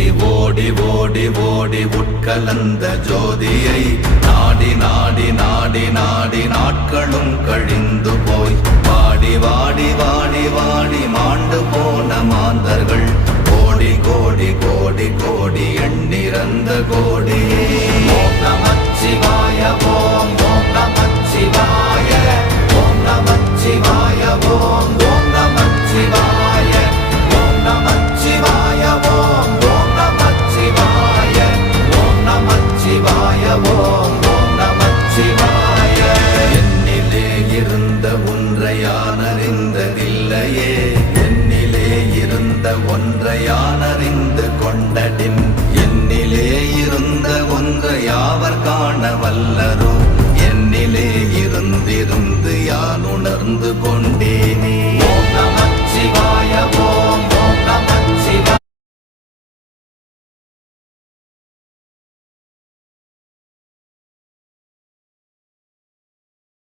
ஓடி ஓடி ஓடி உட்கலந்த ஜோதியை நாடி நாடி நாடி நாடி நாட்களும் கழிந்து போய் வாடி வாடி வாடி வாடி மாண்டு போன மாந்தர்கள் கோடி கோடி கோடி கோடி எண்ணிறந்த கோடி. ஓம் நமச்சிவாய ஓம் ஓம் நமச்சிவாய ஓம் நமச்சிவாய ஓம் ஓம் நமச்சிவாய ஓம் நமச்சிவாய ஓம் ஓம் நமச்சிவாய ஓம் நமச்சிவாய ஓம் ஓம் நமச்சிவாய. என்னிலே இருந்த ஒன்றை யான் அறிந்ததில்லையே, என்னிலே இருந்த ஒன்றை யான் அறிந்து கொண்டடின், என்னிலே இருந்த ஒன்றை யாவர் காண வல்லரோ, என்னிலே இருந்திருந்து யான் உணர்ந்து கொண்டேனே. ஓம் நமச்சிவாய ஓம்